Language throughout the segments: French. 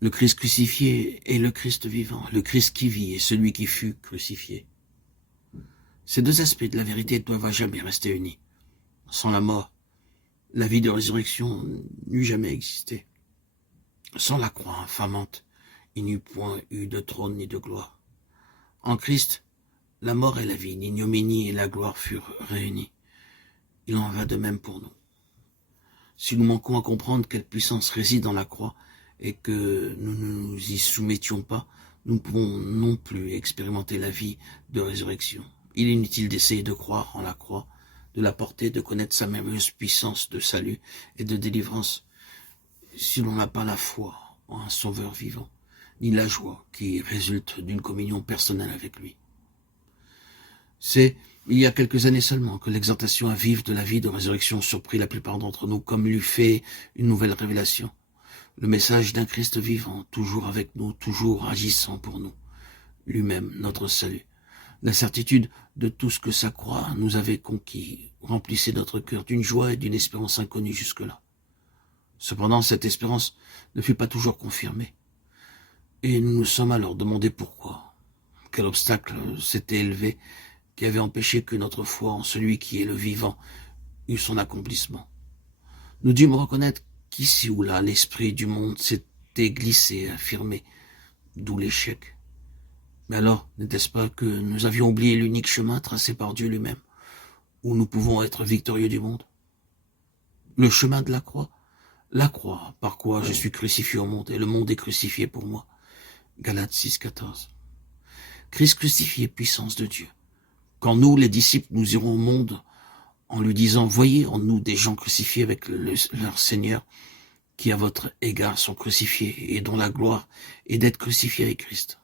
Le Christ crucifié est le Christ vivant, le Christ qui vit est celui qui fut crucifié. Ces deux aspects de la vérité ne doivent à jamais rester unis. Sans la mort, la vie de résurrection n'eût jamais existé. Sans la croix infamante, il n'y eut point eu de trône ni de gloire. En Christ, la mort et la vie, l'ignominie et la gloire furent réunies. Il en va de même pour nous. Si nous manquons à comprendre quelle puissance réside dans la croix et que nous ne nous y soumettions pas, nous ne pouvons non plus expérimenter la vie de résurrection. Il est inutile d'essayer de croire en la croix, de la porter, de connaître sa merveilleuse puissance de salut et de délivrance, si l'on n'a pas la foi en un sauveur vivant, ni la joie qui résulte d'une communion personnelle avec lui. C'est il y a quelques années seulement que l'exaltation à vivre de la vie de résurrection surprit la plupart d'entre nous comme l'eût fait une nouvelle révélation. Le message d'un Christ vivant, toujours avec nous, toujours agissant pour nous, lui-même notre salut. La certitude de tout ce que sa croix nous avait conquis remplissait notre cœur d'une joie et d'une espérance inconnue jusque-là. Cependant, cette espérance ne fut pas toujours confirmée. Et nous nous sommes alors demandé pourquoi. Quel obstacle s'était élevé qui avait empêché que notre foi en celui qui est le vivant eût son accomplissement. Nous dûmes reconnaître qu'ici ou là, l'esprit du monde s'était glissé, affirmé, d'où l'échec. Mais alors, n'était-ce pas que nous avions oublié l'unique chemin tracé par Dieu lui-même, où nous pouvons être victorieux du monde? Le chemin de la croix, par quoi je suis crucifié au monde, et le monde est crucifié pour moi. Galates 6, 14. Christ crucifié, puissance de Dieu. Quand nous, les disciples, nous irons au monde en lui disant, voyez en nous des gens crucifiés avec leur Seigneur, qui à votre égard sont crucifiés et dont la gloire est d'être crucifiés avec Christ.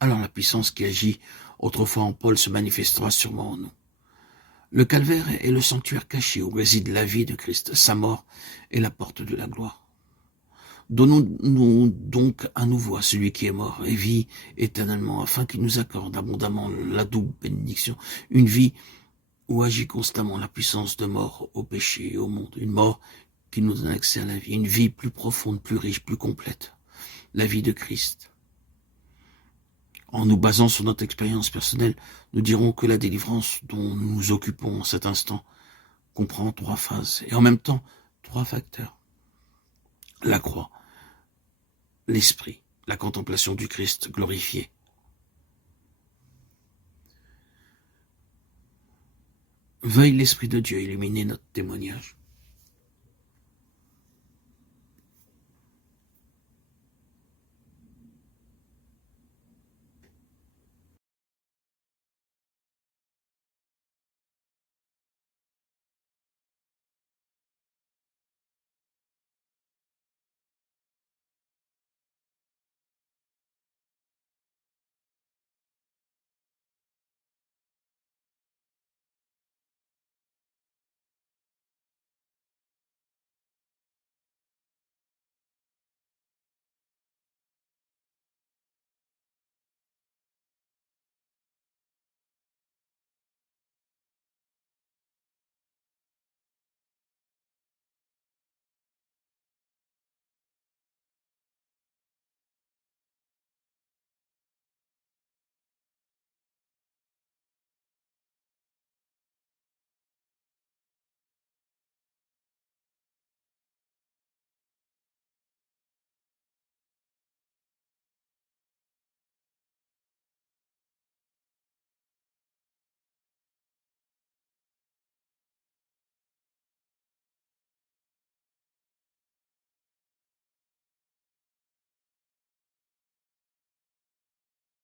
Alors la puissance qui agit autrefois en Paul se manifestera sûrement en nous. Le calvaire est le sanctuaire caché où réside la vie de Christ, sa mort est la porte de la gloire. Donnons-nous donc à nouveau à celui qui est mort et vit éternellement, afin qu'il nous accorde abondamment la double bénédiction, une vie où agit constamment la puissance de mort au péché et au monde, une mort qui nous donne accès à la vie, une vie plus profonde, plus riche, plus complète, la vie de Christ. En nous basant sur notre expérience personnelle, nous dirons que la délivrance dont nous nous occupons en cet instant comprend 3 phases et en même temps 3 facteurs. La croix, l'esprit, la contemplation du Christ glorifié. Veuille l'Esprit de Dieu illuminer notre témoignage.